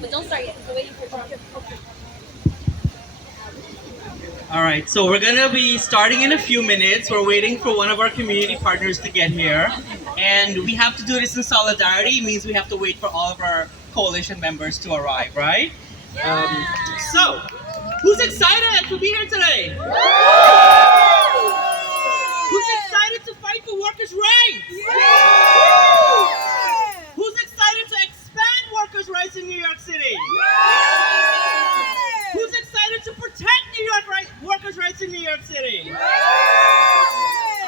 But don't start yet. We're waiting for John. All right, so we're gonna be starting in a few minutes. We're waiting for one of our community partners to get here, and we have to do this in solidarity. It means we have to wait for all of our coalition members to arrive, right? So, who's excited to be here today? Who's excited to fight for workers' rights? Who's excited to expand workers' rights in New York City? Who's excited to protect workers' rights in New York City? All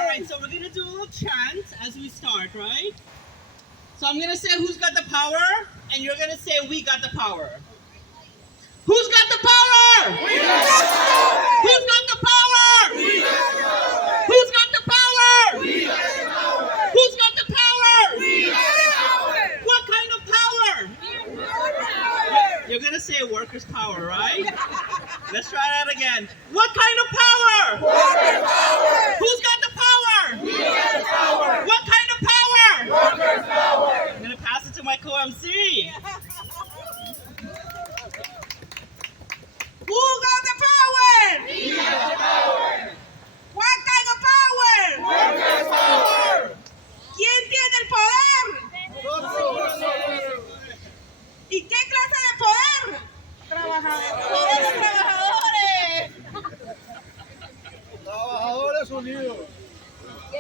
right, so we're gonna do a little chant as we start, right? So I'm gonna say who's got the power, and you're gonna say we got the power. Who's got the power? We got the power. Who's got the power? We got the power. Who's got the power? We got the power. Who's got the power? We got the power. What kind of power? You're gonna say workers' power, right? Let's try that again. What kind of power? Workers' power. Who's got the power? We got the power. What kind of power? Workers' power. I'm gonna pass it to my co-MC. Who got the power? We got the power. What kind of power? Workers' power. ¿Quién tiene el poder? ¿Y qué clase de poder? Trabajadores. Poder de trabajadores. Trabajadores unidos.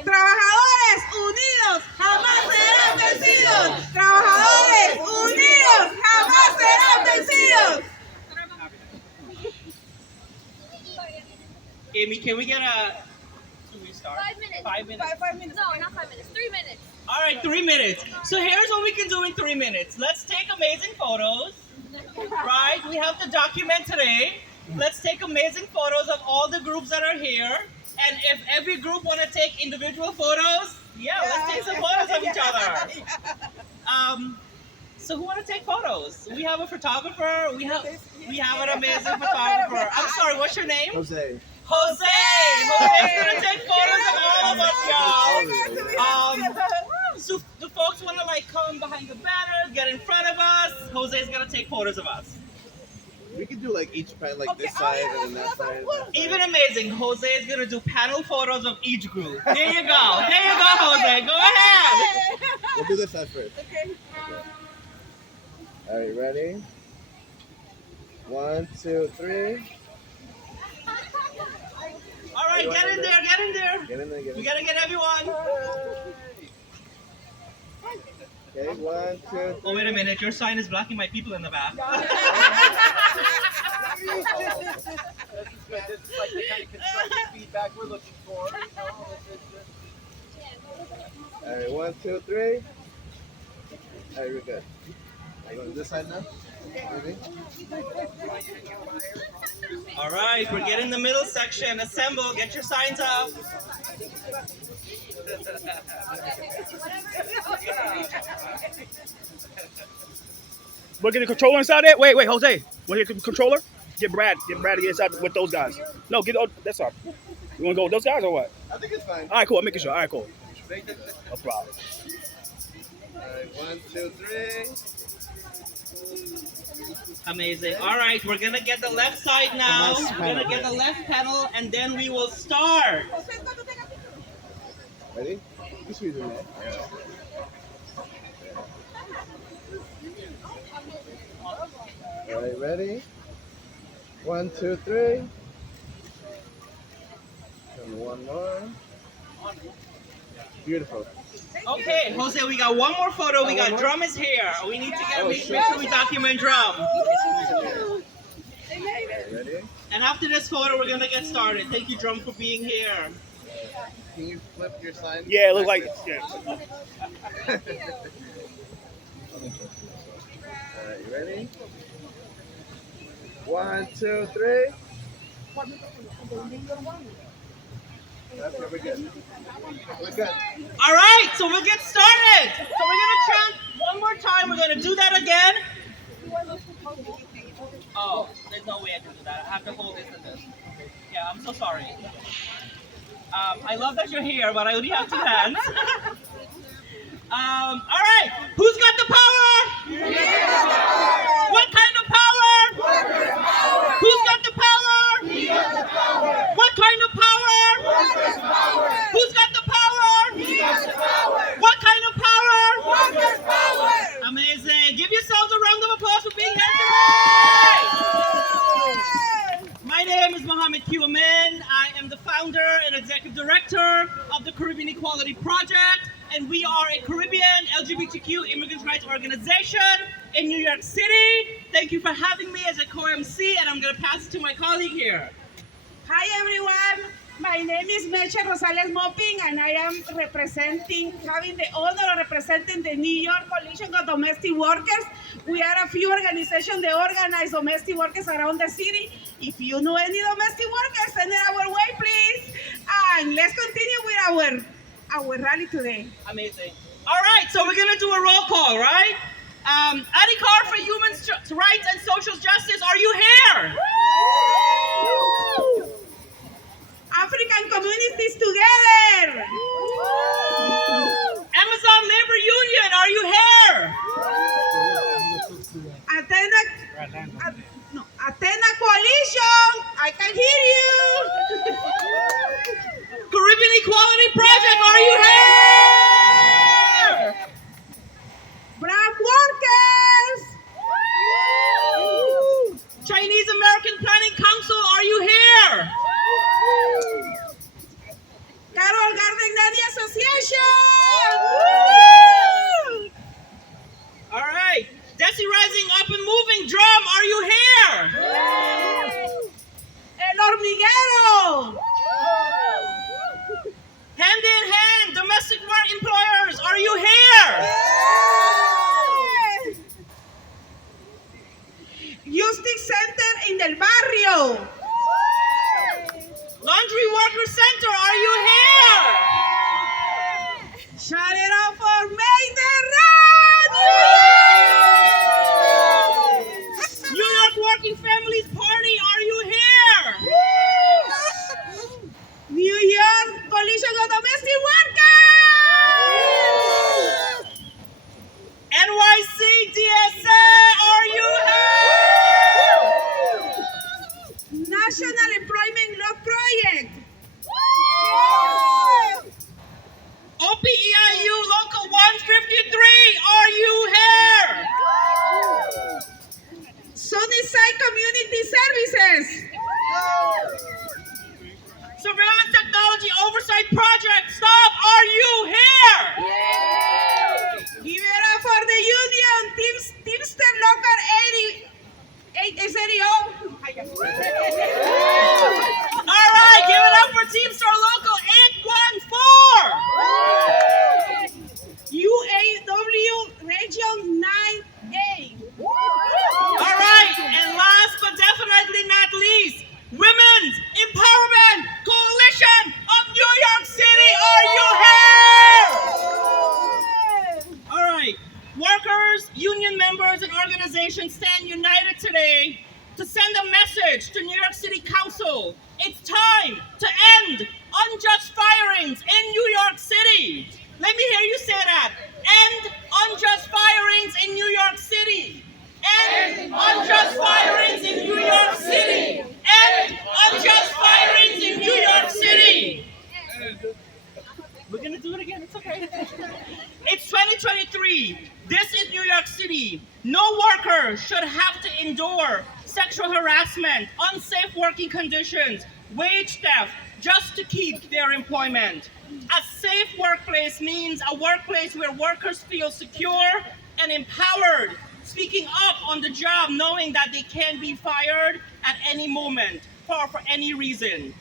Trabajadores unidos jamás serán vencidos. Trabajadores unidos jamás serán vencidos. Amy, can we get a... Should we start? 5 minutes. 5 minutes. 5 minutes. No, not 5 minutes. 3 minutes. All right, 3 minutes. So here's what we can do in 3 minutes. Let's take amazing photos, right? We have to document today. Let's take amazing photos of all the groups that are here. And if every group want to take individual photos, let's take some photos of each other. So who want to take photos? We have a photographer. We have an amazing photographer. I'm sorry, what's your name? Jose. Jose! Jose's gonna take photos of all of us, y'all. So the folks wanna come behind the banner, get in front of us. Jose's gonna take photos of us. We could do each panel this side and then that side. Even amazing, Jose is gonna do panel photos of each group. There you go. There you go, Jose. Go ahead. We'll do this side first. Okay. All right, ready? 1, 2, 3. All right, get in there, get in there. Get in there, get We in gotta get everyone. there. Okay, 1, 2, Oh, wait a minute. Your sign is blocking my people in the back. This is like the kind of constructive feedback we're looking for. All right, 1, 2, 3. All right, we're good. Are you going to this side now? Maybe? All right, we're getting the middle section. Assemble, get your signs up. We'll get the controller inside there. Wait, Jose. Want to get the controller? Get Brad to get inside with those guys. No, that's all. You want to go with those guys or what? I think it's fine. All right, cool. I'm making sure. All right, cool. No problem. All right, 1, 2, 3. Amazing. All right, we're gonna get the left side now. We're gonna get the left panel, and then we will start. Ready? You squeeze in there. All right, ready? 1, 2, 3. And one more. Beautiful. Okay, Jose, we got one more photo. We got Drum is here. We need to make sure we document Drum. Ready? And after this photo, we're gonna get started. Thank you, Drum, for being here. Can you flip your sign? Yeah, it looks like yeah. All right, you ready? 1, 2, 3. Okay, we're good. We're good. All right, so we'll get started. So we're gonna chant one more time. We're gonna do that again. Oh, there's no way I can do that. I have to hold this and this. Yeah, I'm so sorry. I love that you're here, but I only have 2 hands. All right, who's got the power? What Equality Project, and we are a Caribbean LGBTQ immigrant rights organization in New York City. Thank you for having me as a co-MC, and I'm going to pass it to my colleague here. Hi everyone, my name is Meche Rosales Mopping and I am having the honor of representing the New York Coalition of Domestic Workers. We are a few organizations that organize domestic workers around the city. If you know any domestic workers, send it our way, please. And let's continue with our rally today. Amazing. All right, so we're going to do a roll call, right? Adhikar for Human Rights and Social Justice, are you here? African communities together! Amazon Labor Union, are you here? Athena Coalition, I can hear you! Caribbean Equality Project, are you here? Black workers! Chinese American Planning Council, are you here? Carol Garden Daddy Association! All right. Desi Rising Up and Moving Drum, are you here? El Hormiguero! Hand in Hand, Domestic Work Employers, are you here? Justice Center in Del Barrio! Laundry Worker Center, are you here? Shout it out for Mayderrad! New York Working Families Party, are you here? New York Coalition of Domestic Workers! NYC DSA, are you here? National Employment Law Project! OPEIU Local 153, are you here? Sunnyside Community Services! Surveillance Technology Oversight Project, stop, are you here? Give it up for the union, Teamster Local 80. All right, give it up for Teamster Local 814. UAW Region 9A. All right, and last but definitely not least, Women's Empowerment Coalition of New York City, are you here? All right, workers, union members, and organizations stand united today to send a message to New York City Council. It's time to end unjust firings in New York City. Let me hear you say that. End unjust firings in New York City. End unjust firings in New York City. End unjust firings in New York City. We're gonna do it again, it's okay. It's 2023. This is New York City. No worker should have to endure sexual harassment, unsafe working conditions, wage theft, just to keep their employment. A safe workplace means a workplace where workers feel secure and empowered, speaking up on the job, knowing that they can be fired at any moment for any reason.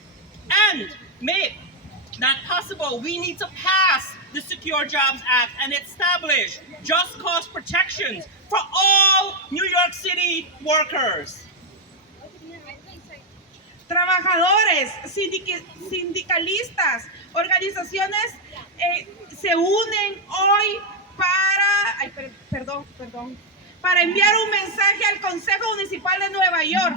And make that possible, we need to pass the Secure Jobs Act and establish just cause protections for all New York City workers. Trabajadores, sindicalistas, organizaciones se unen hoy para enviar un mensaje al Consejo Municipal de Nueva York.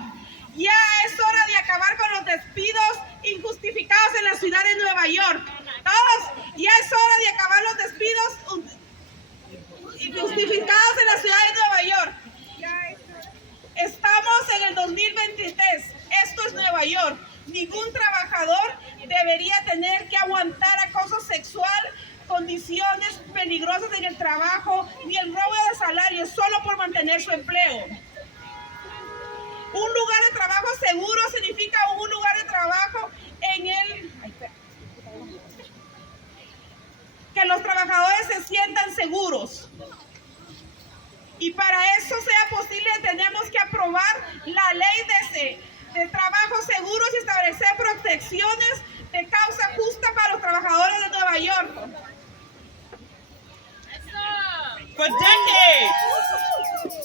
Ya es hora de acabar con los despidos injustificados en la ciudad de Nueva York. Todos, ya es hora de acabar los despidos injustificados en la ciudad de Nueva York. Estamos en el 2023. Esto es Nueva York. Ningún trabajador debería tener que aguantar acoso sexual, condiciones peligrosas en el trabajo, ni el robo de salarios solo por mantener su empleo. Un lugar de trabajo seguro significa un lugar de trabajo en el que los trabajadores se sientan seguros. Y para eso sea posible, tenemos que aprobar la ley de trabajo seguros y establecer protecciones de causa justa para los trabajadores de Nueva York.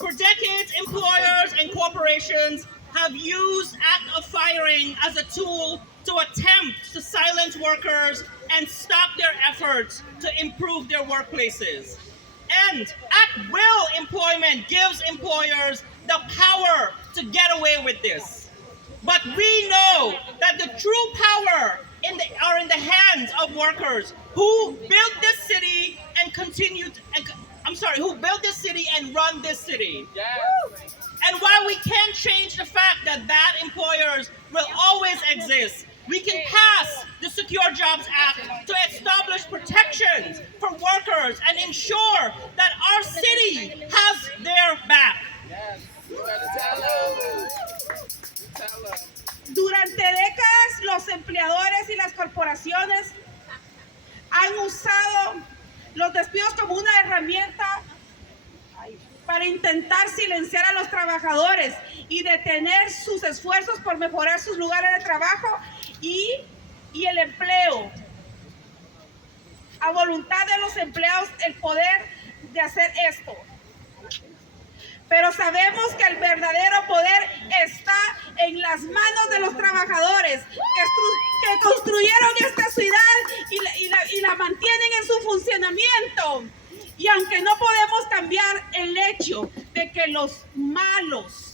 For decades, employers and corporations have used act of firing as a tool to attempt to silence workers and stop their efforts to improve their workplaces. And at-will employment gives employers the power to get away with this. But we know that the true power are in the hands of workers who built this city and who built this city and run this city. Yes. And while we can't change the fact that bad employers will always exist, we can pass the Secure Jobs Act to establish protections for workers and ensure that our city has their back. Yes. You better tell them. You tell them. Durante décadas, los empleadores y las corporaciones han usado los despidos como una herramienta para intentar silenciar a los trabajadores y detener sus esfuerzos por mejorar sus lugares de trabajo y el empleo. A voluntad de los empleados el poder de hacer esto. Pero sabemos que el verdadero poder está en las manos de los trabajadores que construyeron esta ciudad y la mantienen en su funcionamiento. Y aunque no podemos cambiar el hecho de que los malos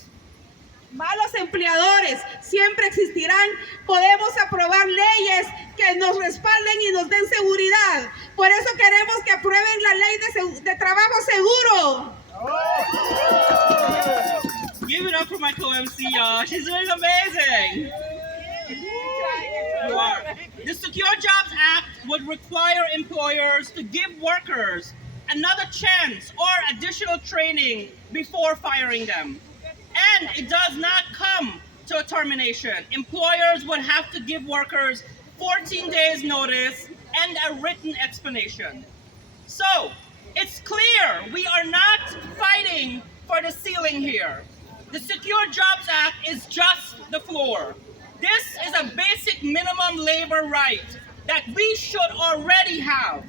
empleadores siempre existirán, podemos aprobar leyes que nos respalden y nos den seguridad. Por eso queremos que aprueben la ley de trabajo seguro. Give it up for my co-MC, y'all. She's doing amazing. You are. The Secure Jobs Act would require employers to give workers another chance or additional training before firing them. And it does not come to a termination. Employers would have to give workers 14 days notice and a written explanation. So, it's clear we are not fighting for the ceiling here. The Secure Jobs Act is just the floor. This is a basic minimum labor right that we should already have.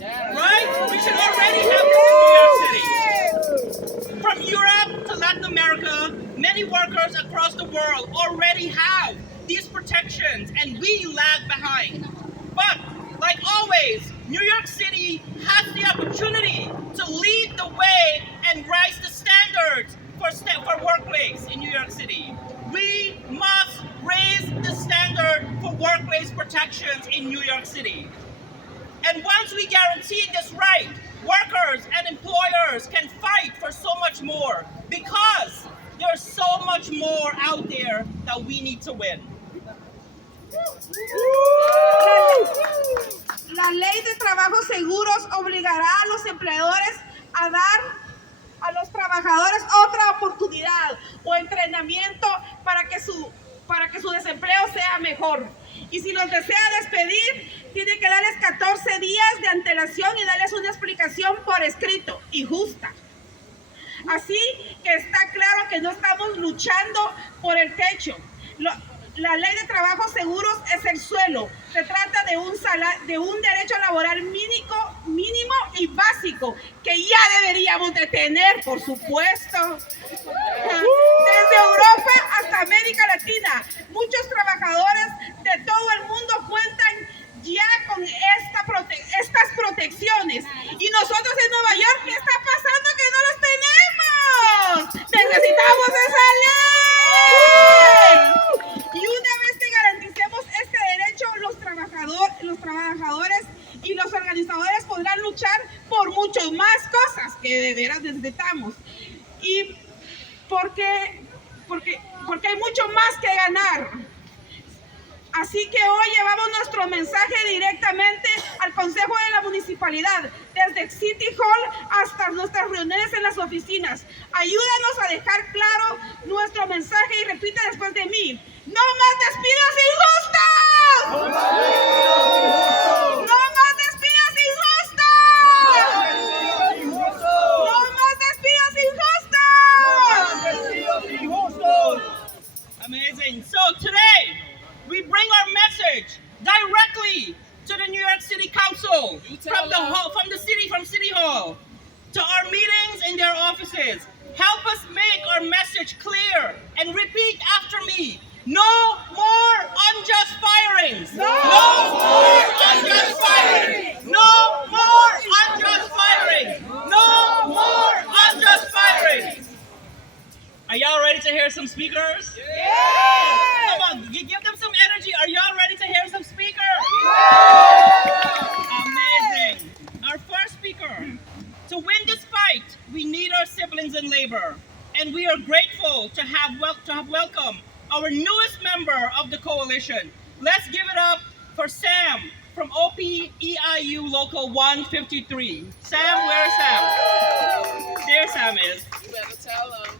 Right? We should already have this in New York City. From Europe to Latin America, many workers across the world already have these protections and we lag behind. But, like always, New York City has the opportunity to lead the way and raise the standards for workplace in New York City. We must raise the standard for workplace protections in New York City. And once we guarantee this right, workers and employers can fight for so much more because there's so much more out there that we need to win. La ley de trabajos seguros obligará a los empleadores a dar a los trabajadores otra oportunidad o entrenamiento para que su desempleo sea mejor. Y si los desea despedir, tiene que darles 14 días de antelación y darles una explicación por escrito y justa. Así que está claro que no estamos luchando por el techo. La ley de trabajos seguros es el suelo. Se trata de un derecho laboral mínimo y básico que ya deberíamos de tener, por supuesto. Desde Europa hasta América Latina, muchos trabajadores de todo el mundo cuentan ya con estas protecciones. Y nosotros en Nueva York, ¿qué está pasando? Que no los tenemos. Necesitamos esa ley. Y una vez que garanticemos este derecho, los trabajadores y los organizadores podrán luchar por muchas más cosas que de veras necesitamos. Y porque hay mucho más que ganar. Así que hoy llevamos nuestro mensaje directamente al Consejo de la Municipalidad, desde City Hall hasta nuestras reuniones en las oficinas. Ayúdanos a dejar claro nuestro mensaje y repite después de mí. ¡No más despidos injustos! ¡No más despidos injustos! rally to the New York City Council, from City Hall, to our meetings in their offices. Help us make our message clear and repeat after me. No more unjust firings. No more unjust firings. No more unjust firings. No more unjust firings. Are y'all ready to hear some speakers? Yeah! Come on, give them some energy. Are y'all ready to hear some speakers? Yeah! Amazing. Our first speaker. To win this fight, we need our siblings in labor, and we are grateful to have welcomed our newest member of the coalition. Let's give it up for Sam from OPEIU Local 153. Sam, where's Sam? There Sam is. You better tell them.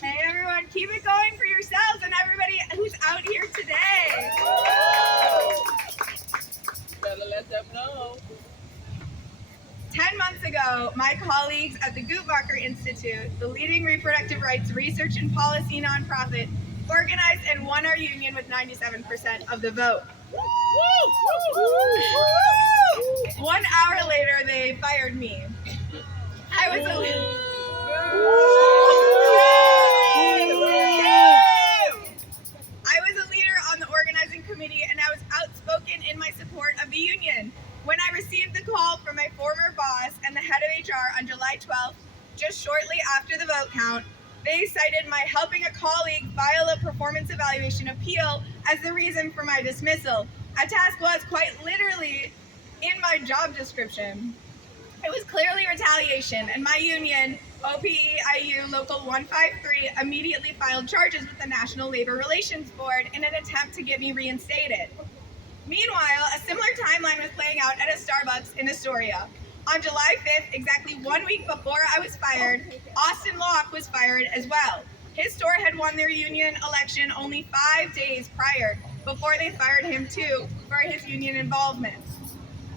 Hey everyone, keep it going for yourselves and everybody who's out here today. Better let them know. 10 months ago, my colleagues at the Guttmacher Institute, the leading reproductive rights research and policy nonprofit, organized and won our union with 97% of the vote. 1 hour later, they fired me. I was a leader on the organizing committee, and I was outspoken in my support of the union. When I received the call from my former boss and the head of HR on July 12th, just shortly after the vote count, they cited my helping a colleague file a performance evaluation appeal as the reason for my dismissal. A task was quite literally in my job description. It was clearly retaliation, and my union, OPEIU Local 153, immediately filed charges with the National Labor Relations Board in an attempt to get me reinstated. Meanwhile, a similar timeline was playing out at a Starbucks in Astoria. On July 5th, exactly 1 week before I was fired, Austin Locke was fired as well. His store had won their union election only 5 days prior, before they fired him too for his union involvement.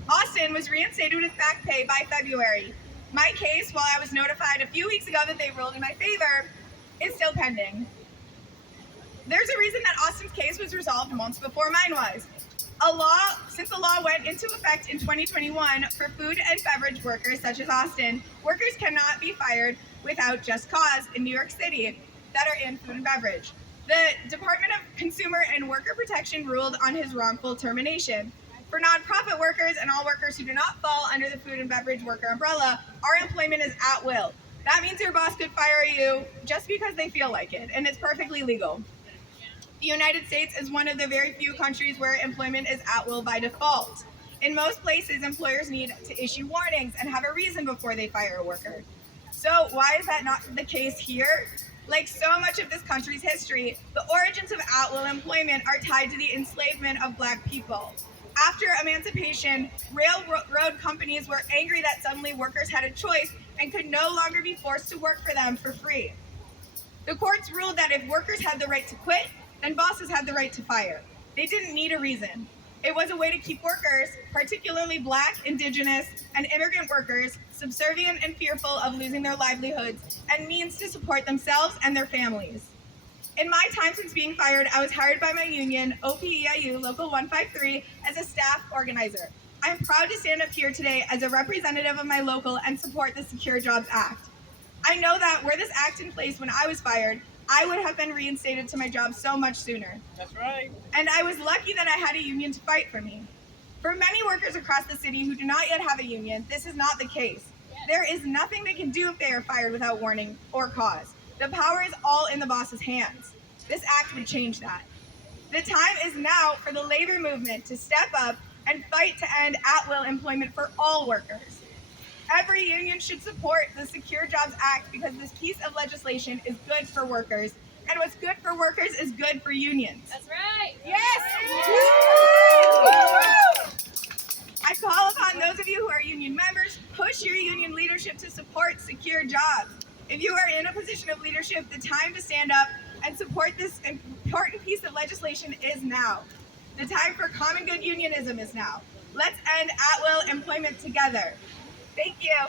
Austin was reinstated with back pay by February. My case, while I was notified a few weeks ago that they ruled in my favor, is still pending. There's a reason that Austin's case was resolved months before mine was. Since the law went into effect in 2021 for food and beverage workers such as Austin, workers cannot be fired without just cause in New York City that are in food and beverage. The Department of Consumer and Worker Protection ruled on his wrongful termination. For nonprofit workers and all workers who do not fall under the food and beverage worker umbrella, our employment is at will. That means your boss could fire you just because they feel like it, and it's perfectly legal. The United States is one of the very few countries where employment is at will by default. In most places, employers need to issue warnings and have a reason before they fire a worker. So why is that not the case here? Like so much of this country's history, the origins of at-will employment are tied to the enslavement of Black people. After emancipation, railroad companies were angry that suddenly workers had a choice and could no longer be forced to work for them for free. The courts ruled that if workers had the right to quit, then bosses had the right to fire. They didn't need a reason. It was a way to keep workers, particularly Black, Indigenous, and immigrant workers, subservient and fearful of losing their livelihoods and means to support themselves and their families. In my time since being fired, I was hired by my union, OPEIU Local 153, as a staff organizer. I'm proud to stand up here today as a representative of my local and support the Secure Jobs Act. I know that were this act in place when I was fired, I would have been reinstated to my job so much sooner. That's right. And I was lucky that I had a union to fight for me. For many workers across the city who do not yet have a union, this is not the case. There is nothing they can do if they are fired without warning or cause. The power is all in the boss's hands. This act would change that. The time is now for the labor movement to step up and fight to end at-will employment for all workers. Every union should support the Secure Jobs Act because this piece of legislation is good for workers, and what's good for workers is good for unions. That's right. Yes! I call upon those of you who are union members, push your union leadership to support Secure Jobs. If you are in a position of leadership, the time to stand up and support this important piece of legislation is now. The time for common good unionism is now. Let's end at-will employment together. Thank you.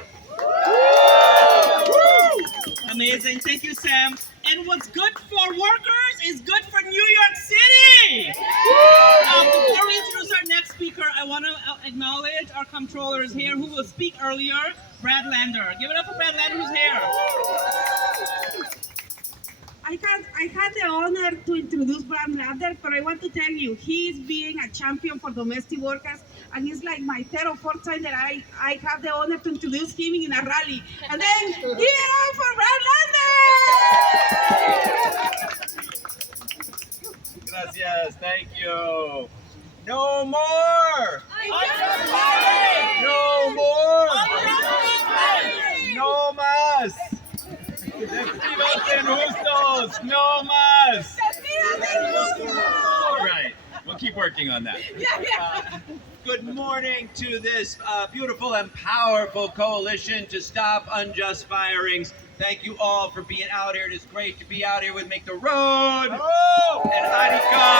Amazing. Thank you, Sam. And what's good for workers is good for New York City. Before we introduce our next speaker, I want to acknowledge our comptroller is here who will speak earlier, Brad Lander. Give it up for Brad Lander who's here. I had the honor to introduce Brad Lander, but I want to tell you, he is being a champion for domestic workers, and it's like my third or fourth time that I have the honor to introduce him in a rally. And then, give it up for Brad Lander! Gracias. Thank you. No more. No more. No más. Despidos injustos. No más. All right. We'll keep working on that. Good morning to this beautiful and powerful coalition to stop unjust firings. Thank you all for being out here. It is great to be out here with Make the Road and Harika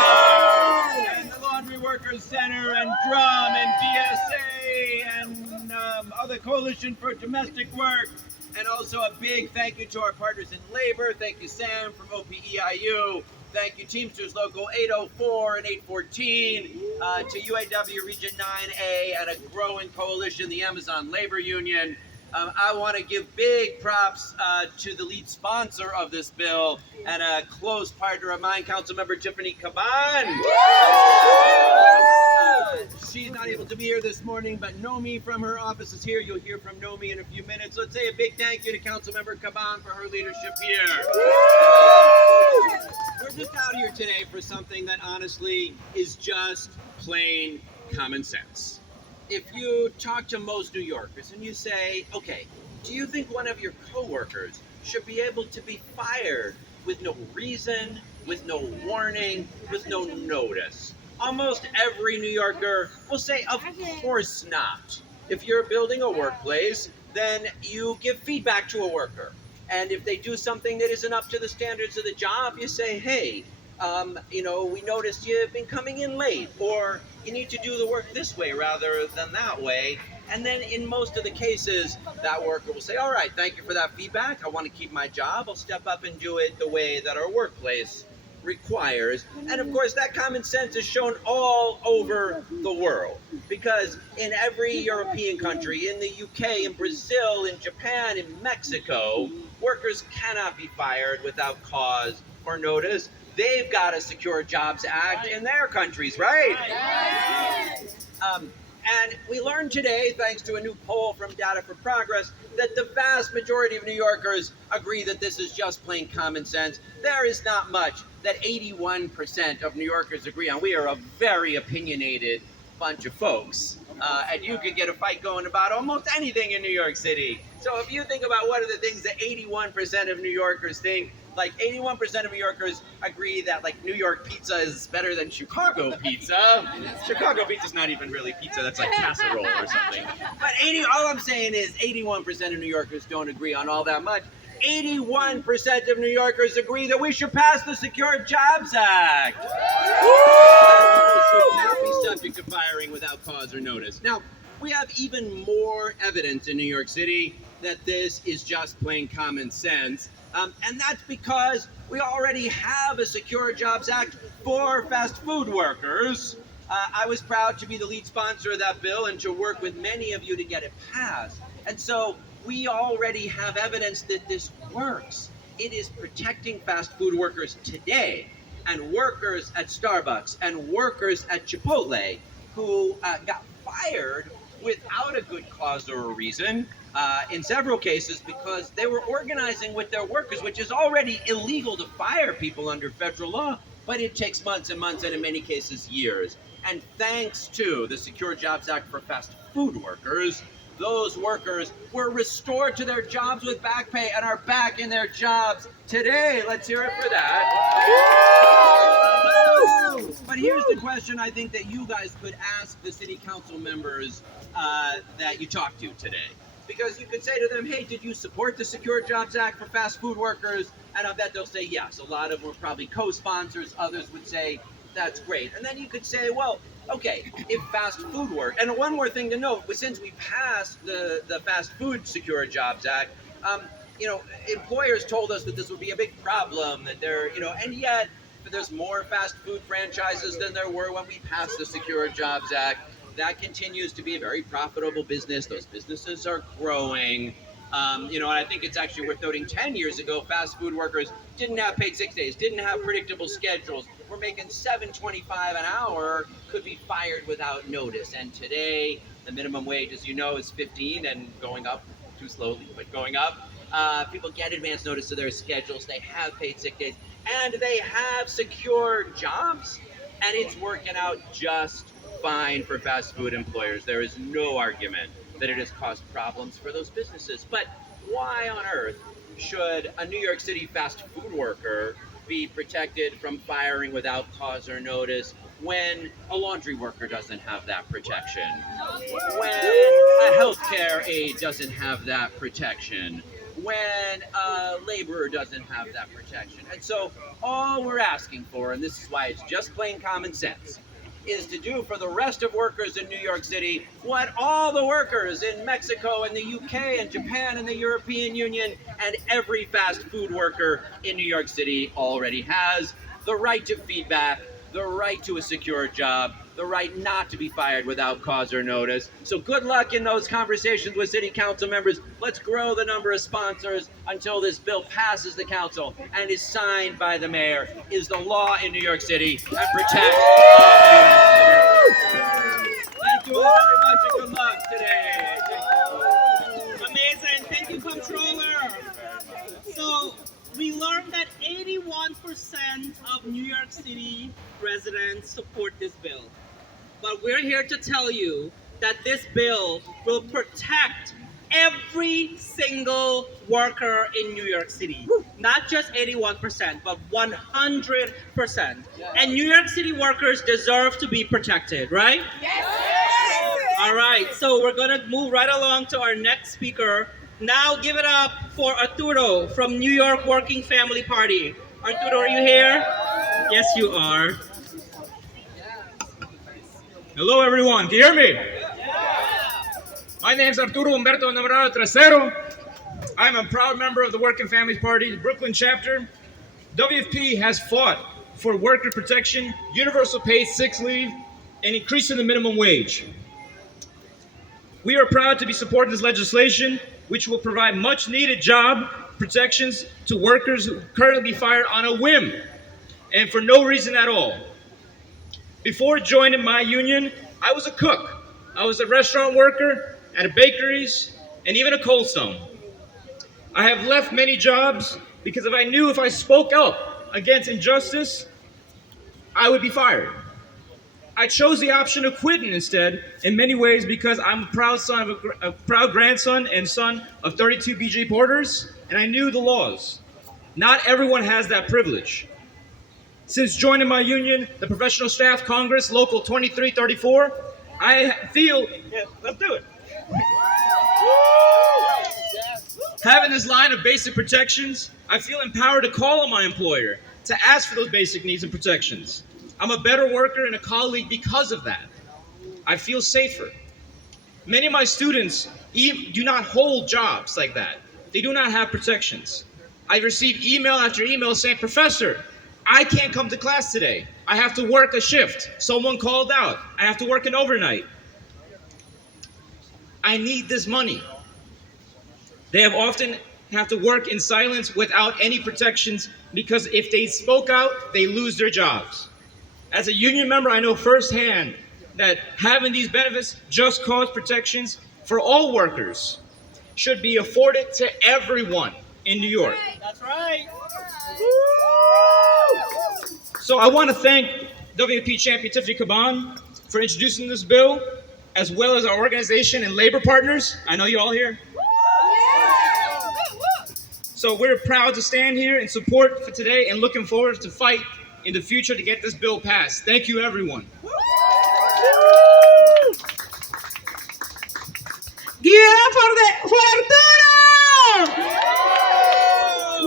and the Laundry Workers Center and Drum and DSA and other Coalition for Domestic Work. And also a big thank you to our partners in labor. Thank you, Sam from OPEIU. Thank you, Teamsters Local 804 and 814, to UAW Region 9A and a growing coalition, the Amazon Labor Union. I want to give big props to the lead sponsor of this bill and a close partner of mine, Councilmember Tiffany Caban. She's not able to be here this morning, but Nomi from her office is here. You'll hear from Nomi in a few minutes. Let's say a big thank you to Councilmember Caban for her leadership here. We're just out here today for something that honestly is just plain common sense. If you talk to most New Yorkers and you say, okay, do you think one of your coworkers should be able to be fired with no reason, with no warning, with no notice? Almost every New Yorker will say, of course not. If you're building a workplace, then you give feedback to a worker. And if they do something that isn't up to the standards of the job, you say, hey, we noticed you've been coming in late, or you need to do the work this way rather than that way. And then in most of the cases, that worker will say, all right, thank you for that feedback. I want to keep my job. I'll step up and do it the way that our workplace requires. And of course, that common sense is shown all over the world, because in every European country, in the UK, in Brazil, in Japan, in Mexico, workers cannot be fired without cause or notice. They've got a Secure Jobs Act in their countries, right? And we learned today, thanks to a new poll from Data for Progress, that the vast majority of New Yorkers agree that this is just plain common sense. There is not much that 81% of New Yorkers agree on. We are a very opinionated bunch of folks. And you could get a fight going about almost anything in New York City. So if you think about what are the things that 81% of New Yorkers think, like 81% of New Yorkers agree that like New York pizza is better than Chicago pizza. Chicago pizza's not even really pizza, that's like casserole or something. But all I'm saying is 81% of New Yorkers don't agree on all that much. 81% of New Yorkers agree that we should pass the Secure Jobs Act. Should not be subject to firing without cause or notice. Now, we have even more evidence in New York City that this is just plain common sense. And that's because we already have a Secure Jobs Act for fast food workers. I was proud to be the lead sponsor of that bill and to work with many of you to get it passed. And so we already have evidence that this works. It is protecting fast food workers today, and workers at Starbucks and workers at Chipotle who got fired without a good cause or a reason, in several cases because they were organizing with their workers, which is already illegal to fire people under federal law, but it takes months and months and in many cases years. And thanks to the Secure Jobs Act for fast food workers, those workers were restored to their jobs with back pay and are back in their jobs today. Let's hear it for that. But here's the question I think that you guys could ask the city council members that you talked to today. Because you could say to them, hey, did you support the Secure Jobs Act for fast food workers? And I bet they'll say yes. A lot of them were probably co-sponsors. Others would say, that's great. And then you could say, well, okay, if fast food work, and one more thing to note, since we passed the Fast Food Secure Jobs Act, employers told us that this would be a big problem, that and yet there's more fast food franchises than there were when we passed the Secure Jobs Act. That continues to be a very profitable business. Those businesses are growing. And I think it's actually worth noting 10 years ago, fast food workers didn't have paid sick days, didn't have predictable schedules. We're making $7.25 an hour, could be fired without notice. And today, the minimum wage, as you know, is 15 and going up too slowly, but going up. People get advance notice of their schedules. They have paid sick days, and they have secure jobs, and it's working out just fine for fast food employers. There is no argument that it has caused problems for those businesses. But why on earth should a New York City fast food worker be protected from firing without cause or notice when a laundry worker doesn't have that protection? When a healthcare aide doesn't have that protection? When a laborer doesn't have that protection? And so all we're asking for, and this is why it's just plain common sense, is to do for the rest of workers in New York City what all the workers in Mexico and the UK and Japan and the European Union and every fast food worker in New York City already has: the right to feedback, the right to a secure job, the right not to be fired without cause or notice. So good luck in those conversations with city council members. Let's grow the number of sponsors until this bill passes the council and is signed by the mayor, is the law in New York City, and protects all. Thank you all very much and good luck today. Amazing. Thank you, Comptroller. So we learned that 81% of New York City residents support this bill. But we're here to tell you that this bill will protect every single worker in New York City. Not just 81%, but 100%. And New York City workers deserve to be protected, right? Yes. All right, so we're gonna move right along to our next speaker. Now give it up for Arturo from New York Working Family Party. Arturo, are you here? Yes, you are. Hello, everyone. Can you hear me? My name is Arturo Humberto Enamorado Trasero. I'm a proud member of the Working Families Party, Brooklyn chapter. WFP has fought for worker protection, universal paid sick leave, and increasing the minimum wage. We are proud to be supporting this legislation, which will provide much needed job protections to workers who currently be fired on a whim and for no reason at all. Before joining my union, I was a cook. I was a restaurant worker at a bakeries and even a Cold Stone. I have left many jobs because I knew if I spoke up against injustice, I would be fired. I chose the option of quitting instead in many ways because I'm a proud son of a proud grandson and son of 32 BJ Porters, and I knew the laws. Not everyone has that privilege. Since joining my union, the Professional Staff Congress, Local 2334, I feel, let's do it. Having this line of basic protections, I feel empowered to call on my employer to ask for those basic needs and protections. I'm a better worker and a colleague because of that. I feel safer. Many of my students do not hold jobs like that. They do not have protections. I received email after email saying, "Professor, I can't come to class today. I have to work a shift. Someone called out. I have to work an overnight. I need this money." They have often have to work in silence without any protections because if they spoke out, they lose their jobs. As a union member, I know firsthand that having these benefits, just cause protections for all workers, should be afforded to everyone in New York. That's right. So I want to thank WP champion Tiffany Caban for introducing this bill, as well as our organization and labor partners. I know you're all here. So we're proud to stand here in support for today and looking forward to fight in the future to get this bill passed. Thank you, everyone. Give it up for Arturo!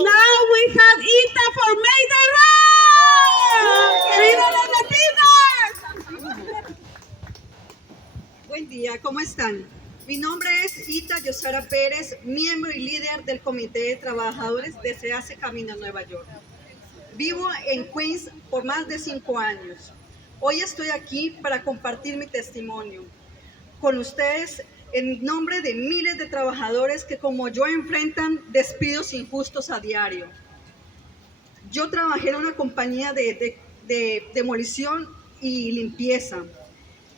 Now we have Ita for Made the Road! ¡Que viva los latinos! Buen día, ¿cómo están? Mi nombre es Ita Yosara Pérez, miembro y líder del Comité de Trabajadores de SeACE Camino a Nueva York. Vivo en Queens por más de 5 años. Hoy estoy aquí para compartir mi testimonio con ustedes en nombre de miles de trabajadores que como yo enfrentan despidos injustos a diario. Yo trabajé en una compañía de demolición y limpieza,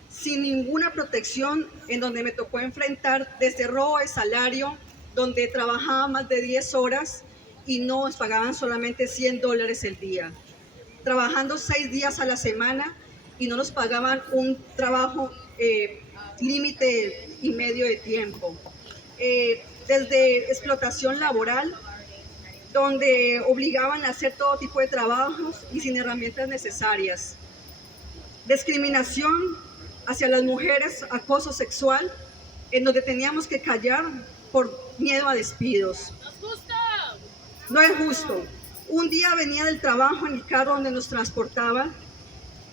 sin ninguna protección, en donde me tocó enfrentar desde robo de salario, donde trabajaba más de 10 horas y nos pagaban solamente $100 el día, trabajando 6 días a la semana y no nos pagaban un trabajo límite y medio de tiempo. Desde explotación laboral, donde obligaban a hacer todo tipo de trabajos y sin herramientas necesarias. Discriminación hacia las mujeres, acoso sexual, en donde teníamos que callar por miedo a despidos. ¡No es justo! No es justo. Un día venía del trabajo en el carro donde nos transportaban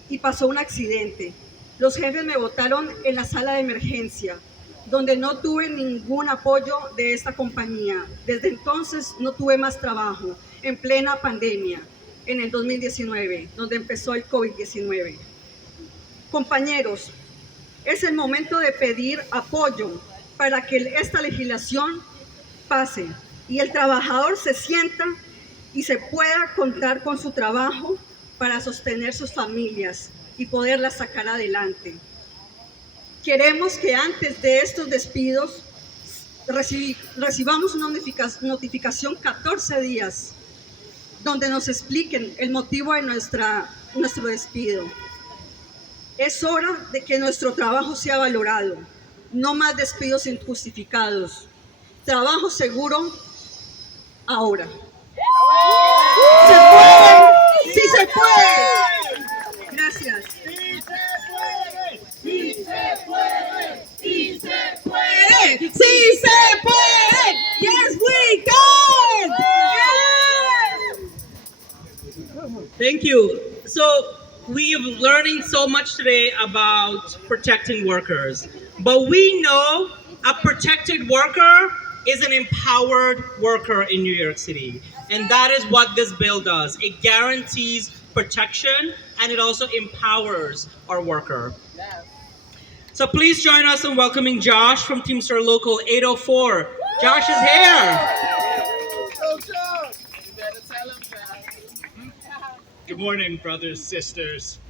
y pasó un accidente. Los jefes me botaron en la sala de emergencia, donde no tuve ningún apoyo de esta compañía. Desde entonces no tuve más trabajo, en plena pandemia, en el 2019, donde empezó el COVID-19. Compañeros, es el momento de pedir apoyo para que esta legislación pase y el trabajador se sienta y se pueda contar con su trabajo para sostener sus familias y poderlas sacar adelante. Queremos que antes de estos despidos recibamos una notificación 14 días donde nos expliquen el motivo de nuestro despido. Es hora de que nuestro trabajo sea valorado, no más despidos injustificados. Trabajo seguro ahora. ¡Se puede! ¡Sí se puede! Gracias. ¡Sí se puede! ¡Sí se puede! ¡Sí se puede! ¡Yes, we can! Thank you. So we are learning so much today about protecting workers, but we know a protected worker is an empowered worker in New York City, and that is what this bill does. It guarantees protection and it also empowers our worker. So please join us in welcoming Josh from Teamster Local 804. Josh is here. Good morning, brothers, sisters,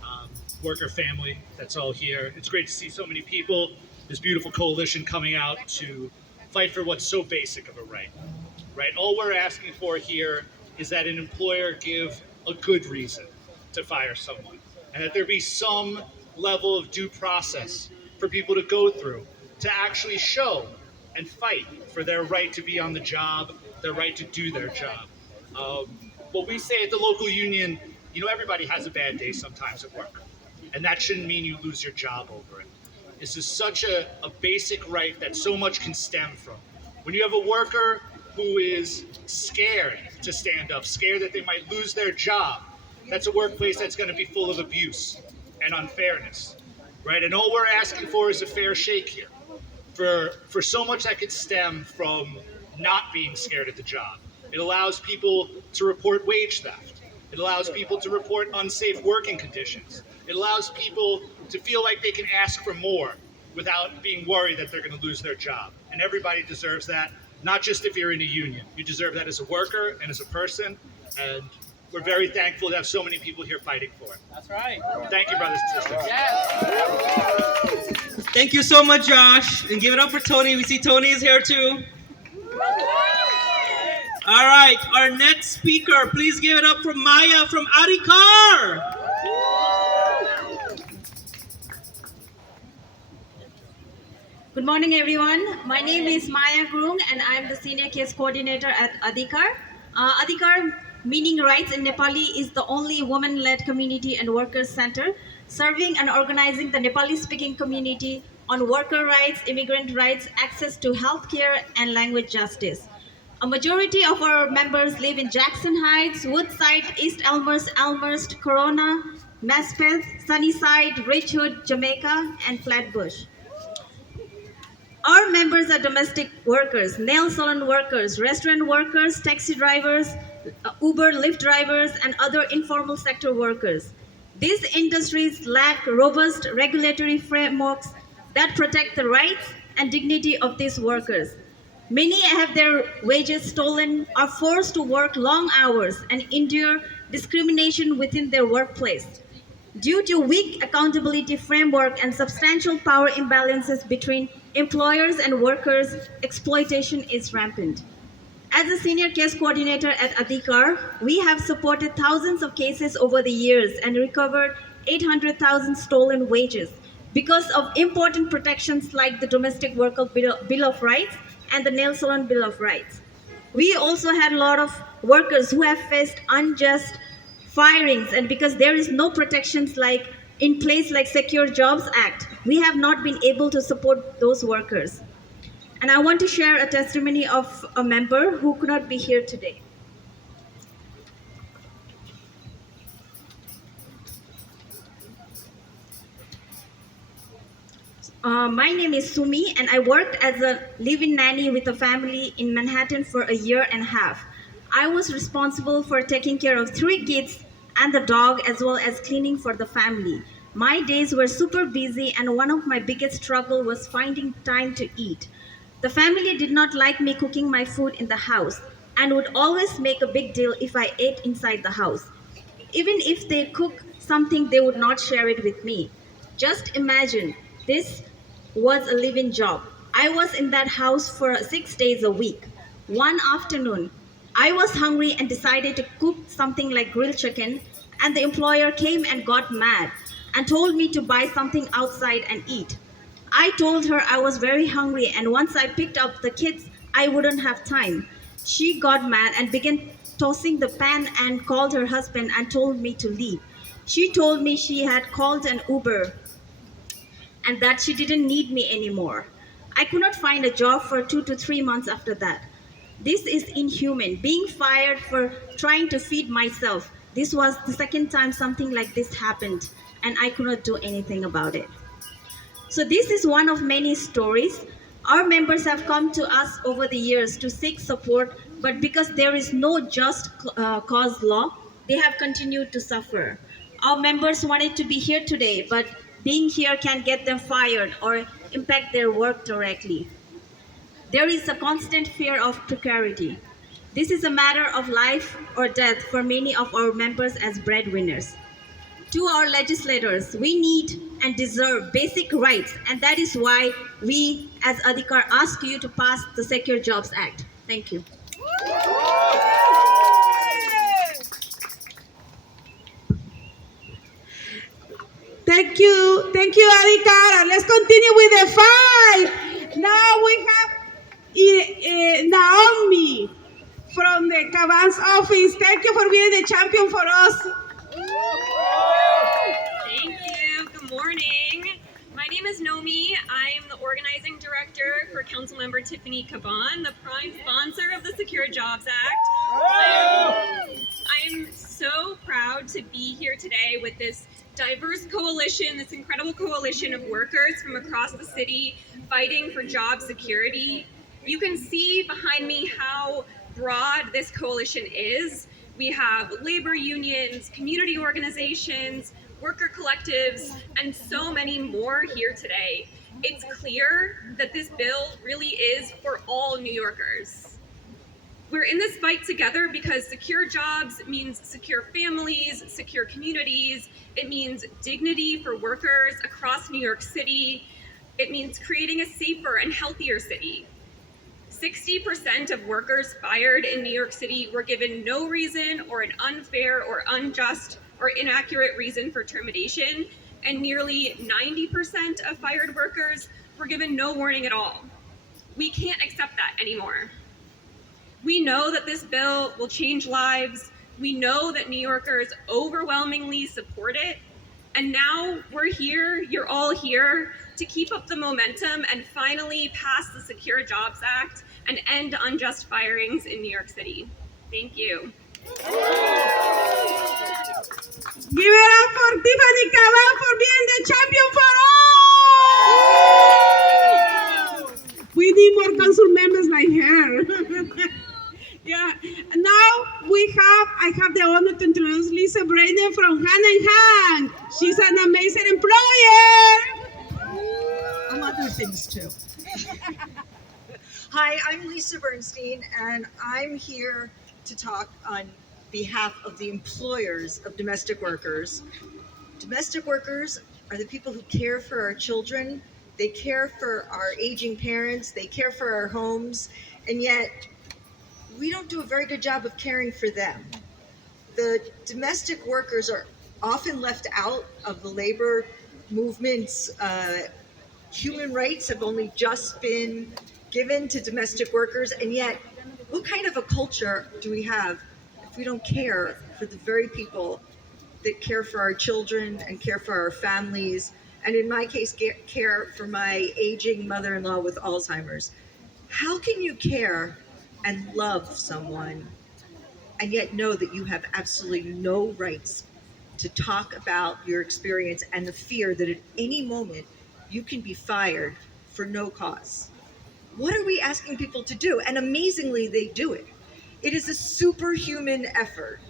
worker family that's all here. It's great to see so many people, this beautiful coalition coming out to fight for what's so basic of a right. All we're asking for here is that an employer give a good reason to fire someone, and that there be some level of due process for people to go through to actually show and fight for their right to be on the job, their right to do their job. What we say at the local union, everybody has a bad day sometimes at work, and that shouldn't mean you lose your job over it. This is such a basic right that so much can stem from. When you have a worker who is scared to stand up, scared that they might lose their job, that's a workplace that's going to be full of abuse and unfairness, right? And all we're asking for is a fair shake here for so much that could stem from not being scared at the job. It allows people to report wage theft. It allows people to report unsafe working conditions. It allows people to feel like they can ask for more without being worried that they're going to lose their job. And everybody deserves that, not just if you're in a union. You deserve that as a worker and as a person. And we're very thankful to have so many people here fighting for it. That's right. Thank you, brothers and sisters. Yes. Thank you so much, Josh. And give it up for Tony. We see Tony is here too. All right, our next speaker, please give it up for Maya from Adhikar. Good morning, everyone. My name is Maya Grung, and I'm the Senior Case Coordinator at Adhikar. Adhikar, meaning rights in Nepali, is the only women-led community and workers center serving and organizing the Nepali-speaking community on worker rights, immigrant rights, access to healthcare, and language justice. A majority of our members live in Jackson Heights, Woodside, East Elmhurst, Corona, Maspeth, Sunnyside, Richwood, Jamaica, and Flatbush. Our members are domestic workers, nail salon workers, restaurant workers, taxi drivers, Uber, Lyft drivers, and other informal sector workers. These industries lack robust regulatory frameworks that protect the rights and dignity of these workers. Many have their wages stolen, are forced to work long hours, and endure discrimination within their workplace. Due to weak accountability framework and substantial power imbalances between employers and workers, exploitation is rampant. As a senior case coordinator at Adhikar, we have supported thousands of cases over the years and recovered 800,000 stolen wages because of important protections like the Domestic Worker Bill of Rights and the Nail Salon Bill of Rights. We also had a lot of workers who have faced unjust firings, and because there is no protections like in place like Secure Jobs Act, we have not been able to support those workers. And I want to share a testimony of a member who could not be here today. My name is Sumi, and I worked as a live-in nanny with a family in Manhattan for a year and a half. I was responsible for taking care of 3 kids and the dog, as well as cleaning for the family. My days were super busy, and one of my biggest struggles was finding time to eat. The family did not like me cooking my food in the house and would always make a big deal if I ate inside the house. Even if they cook something, they would not share it with me. Just imagine, this was a live-in job. I was in that house for 6 days a week. One afternoon, I was hungry and decided to cook something like grilled chicken, and the employer came and got mad and told me to buy something outside and eat. I told her I was very hungry, and once I picked up the kids, I wouldn't have time. She got mad and began tossing the pan and called her husband and told me to leave. She told me she had called an Uber and that she didn't need me anymore. I could not find a job for 2 to 3 months after that. This is inhuman, being fired for trying to feed myself. This was the second time something like this happened, and I could not do anything about it. So this is one of many stories. Our members have come to us over the years to seek support, but because there is no just cause law, they have continued to suffer. Our members wanted to be here today, but being here can get them fired or impact their work directly. There is a constant fear of precarity. This is a matter of life or death for many of our members as breadwinners. To our legislators, we need and deserve basic rights, and that is why we as Adhikar ask you to pass the Secure Jobs Act. Thank you. Thank you, Adhikar. Let's continue with the fight. Now we have Naomi from the Caban's office. Thank you for being the champion for us. Thank you. Good morning. My name is Nomi. I'm the organizing director for Councilmember Tiffany Caban, the prime sponsor of the Secure Jobs Act. I'm so proud to be here today with this diverse coalition, this incredible coalition of workers from across the city fighting for job security. You can see behind me how broad this coalition is. We have labor unions, community organizations, worker collectives, and so many more here today. It's clear that this bill really is for all New Yorkers. We're in this fight together because secure jobs means secure families, secure communities. It means dignity for workers across New York City. It means creating a safer and healthier city. 60% of workers fired in New York City were given no reason or an unfair or unjust or inaccurate reason for termination, and nearly 90% of fired workers were given no warning at all. We can't accept that anymore. We know that this bill will change lives. We know that New Yorkers overwhelmingly support it. And now we're here, you're all here, to keep up the momentum and finally pass the Secure Jobs Act and end unjust firings in New York City. Thank you. Give it up for Tiffany Caban for being the champion for all! honor to introduce Lisa Braden from Hand in Hand. She's an amazing employer. I'm other things too. Hi, I'm Lisa Bernstein, and I'm here to talk on behalf of the employers of domestic workers. Domestic workers are the people who care for our children, they care for our aging parents, they care for our homes, and yet we don't do a very good job of caring for them. The domestic workers are often left out of the labor movements. Human rights have only just been given to domestic workers, and yet what kind of a culture do we have if we don't care for the very people that care for our children and care for our families, and in my case, care for my aging mother-in-law with Alzheimer's? How can you care and love someone and yet know that you have absolutely no rights to talk about your experience and the fear that at any moment you can be fired for no cause? What are we asking people to do? And amazingly, they do it. It is a superhuman effort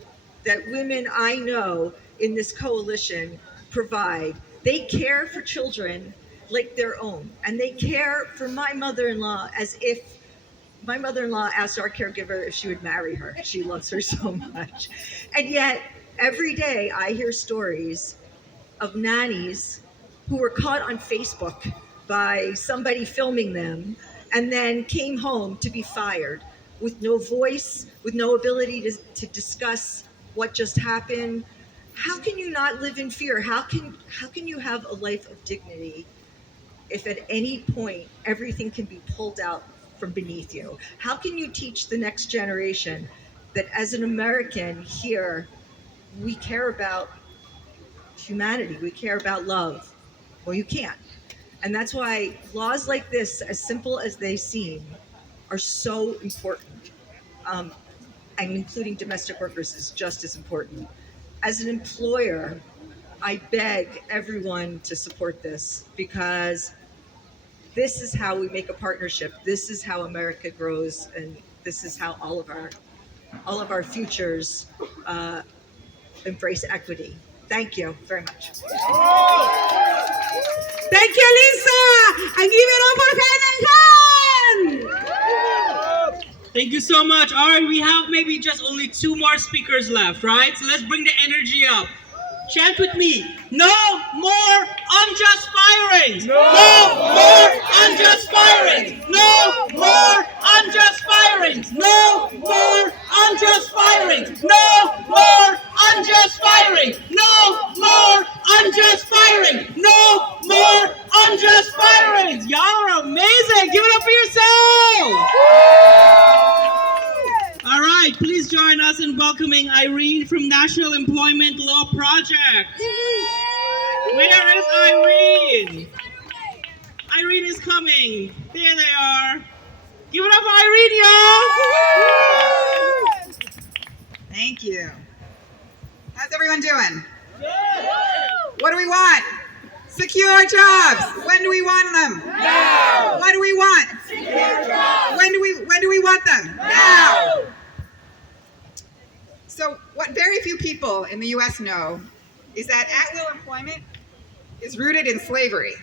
that women I know in this coalition provide. They care for children like their own, and they care for my mother-in-law as if my mother-in-law asked our caregiver if she would marry her. She loves her so much. And yet, every day I hear stories of nannies who were caught on Facebook by somebody filming them and then came home to be fired with no voice, with no ability to discuss what just happened. How can you not live in fear? How can you have a life of dignity if at any point everything can be pulled out from beneath you? How can you teach the next generation that as an American here, we care about humanity, we care about love? Well, you can't. And that's why laws like this, as simple as they seem, are so important. And including domestic workers is just as important. As an employer, I beg everyone to support this, because this is how we make a partnership. This is how America grows, and this is how all of our futures embrace equity. Thank you very much. Thank you, Lisa. And give it up for Hand in Hand. Thank you so much. All right, we have maybe just only 2 more speakers left, right? So let's bring the energy up. Chant with me. No more unjust firings. No more unjust firings. No more unjust firings. No more unjust firings. No more unjust firings. No more unjust firings. No more unjust firings. Y'all are amazing. Give it up for yourselves. All right, please join us in welcoming Irene from National Employment Law Project. Where is Irene? Irene is coming. There they are. Give it up for Irene, y'all. Thank you. How's everyone doing? What do we want? Secure jobs. When do we want them? Now. What do we want? Secure jobs. When do we want them? Now. So what very few people in the U.S. know is that at-will employment is rooted in slavery.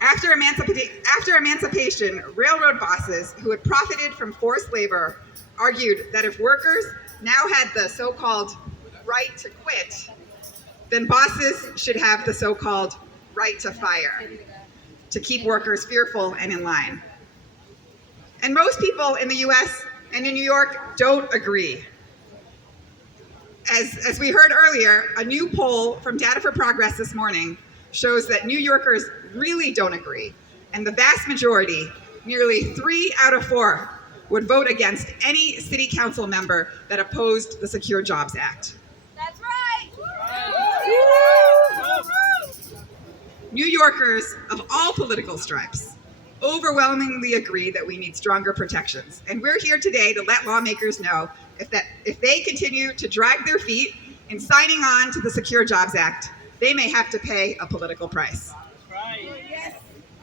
After emancipation, railroad bosses who had profited from forced labor argued that if workers now had the so-called right to quit, then bosses should have the so-called right to fire, to keep workers fearful and in line. And most people in the US and in New York don't agree. As we heard earlier, a new poll from Data for Progress this morning shows that New Yorkers really don't agree. And the vast majority, nearly 3 out of 4, would vote against any city council member that opposed the Secure Jobs Act. That's right. New Yorkers of all political stripes overwhelmingly agree that we need stronger protections. And we're here today to let lawmakers know if they continue to drag their feet in signing on to the Secure Jobs Act, they may have to pay a political price.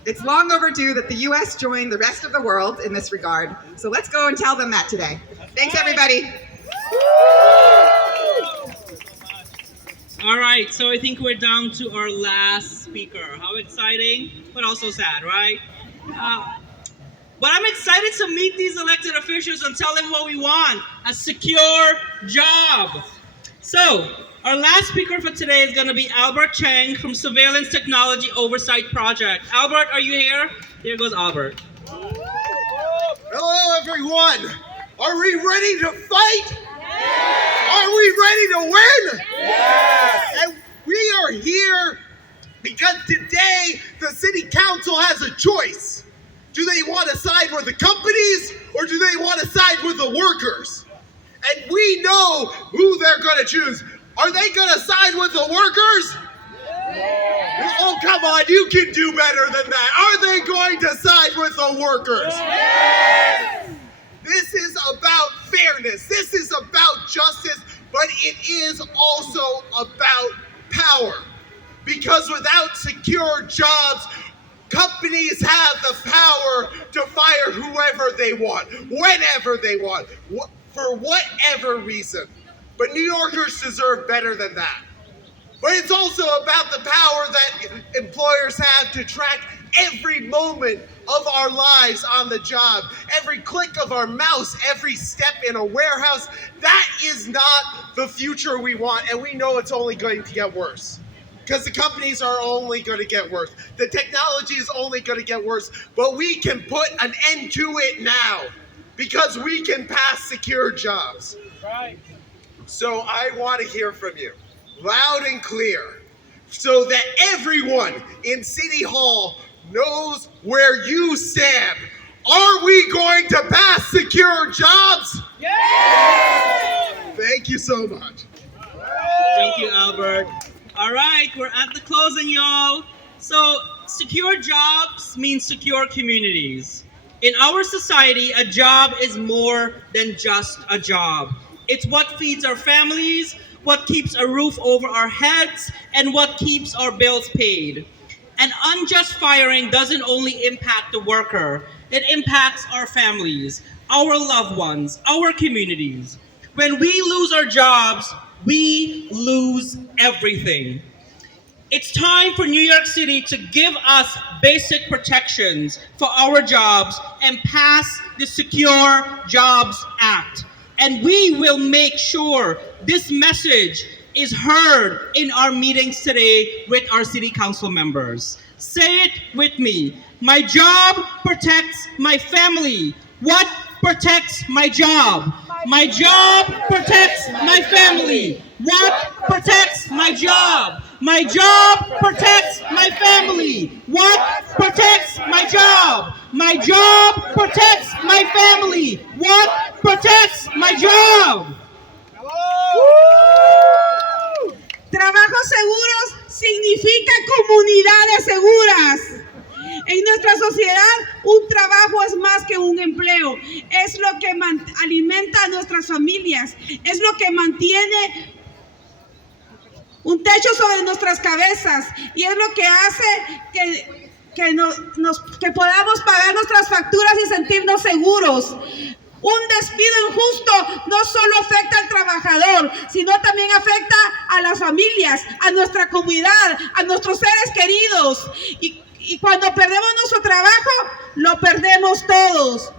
It's long overdue that the U.S. join the rest of the world in this regard, so let's go and tell them that today. Thanks, everybody. right, so I think we're down to our last speaker. How exciting, but also sad, right? But I'm excited to meet these elected officials and tell them what we want, a secure job. So, our last speaker for today is going to be Albert Cheng from Surveillance Technology Oversight Project. Albert, are you here? Here goes Albert. Hello, everyone. Are we ready to fight? Yes. Are we ready to win? Yes. And we are here because today the city council has a choice. Do they want to side with the companies or do they want to side with the workers? And we know who they're going to choose. Are they going to side with the workers? Yes. Oh, come on, you can do better than that. Are they going to side with the workers? Yes. This is about fairness. This is about justice, but it is also about power. Because without secure jobs, companies have the power to fire whoever they want, whenever they want, for whatever reason. But New Yorkers deserve better than that. But it's also about the power that employers have to track every moment of our lives on the job, every click of our mouse, every step in a warehouse. That is not the future we want, and we know it's only going to get worse. Because the companies are only going to get worse. The technology is only going to get worse, but we can put an end to it now because we can pass secure jobs. Right. So I want to hear from you, loud and clear, so that everyone in City Hall knows where you stand. Are we going to pass secure jobs? Yes! Thank you so much. Thank you, Albert. All right, we're at the closing, y'all. So, secure jobs means secure communities. In our society, a job is more than just a job. It's what feeds our families, what keeps a roof over our heads, and what keeps our bills paid. An unjust firing doesn't only impact the worker, it impacts our families, our loved ones, our communities. When we lose our jobs, we lose everything. It's time for New York City to give us basic protections for our jobs and pass the Secure Jobs Act. And we will make sure this message is heard in our meetings today with our city council members. Say it with me. My job protects my family. What protects my job? My job protects my family. What protects my job? My job protects my family. What protects my job? My job protects my family. What protects my job? Trabajos seguros significa comunidades seguras. En nuestra sociedad, un trabajo es más que un empleo. Es lo que alimenta a nuestras familias. Es lo que mantiene un techo sobre nuestras cabezas. Y es lo que hace que podamos pagar nuestras facturas y sentirnos seguros. Un despido injusto no solo afecta al trabajador, sino también afecta a las familias, a nuestra comunidad, a nuestros seres queridos. Y cuando perdemos nuestro trabajo, lo perdemos todos.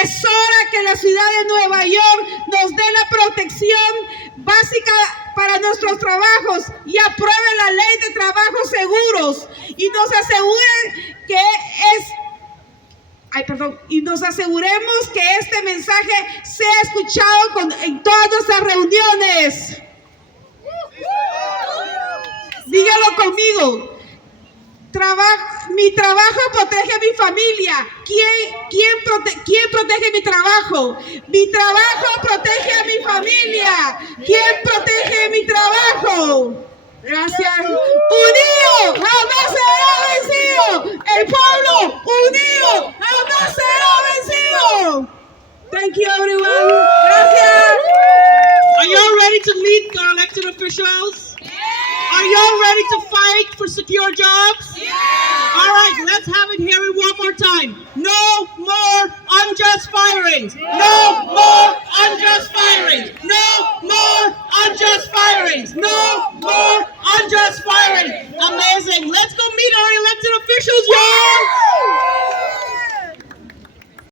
Es hora que la ciudad de Nueva York nos dé la protección básica para nuestros trabajos y apruebe la ley de trabajos seguros y nos aseguren y nos aseguremos que este mensaje sea escuchado en todas nuestras reuniones. Dígalo conmigo. Mi trabajo protege a mi familia. ¿Quién protege mi trabajo? Mi trabajo protege a mi familia. ¿Quién protege mi trabajo? Gracias. Unido jamás será vencido. El pueblo unido jamás será vencido. Thank you, everyone. Gracias. Are y'all ready to meet our elected officials? Yeah. Are y'all ready to fight for secure jobs? Yeah. All right, let's have it hear it one more time. No more unjust firings. No more unjust firings. No